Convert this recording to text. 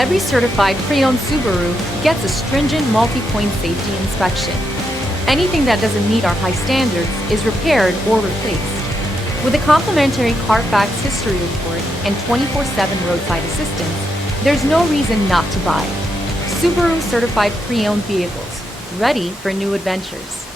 Every certified pre-owned Subaru gets a stringent multi-point safety inspection. Anything that doesn't meet our high standards is repaired or replaced. With a complimentary Carfax history report and 24/7 roadside assistance, there's no reason not to buy. Subaru certified pre-owned vehicles, ready for new adventures.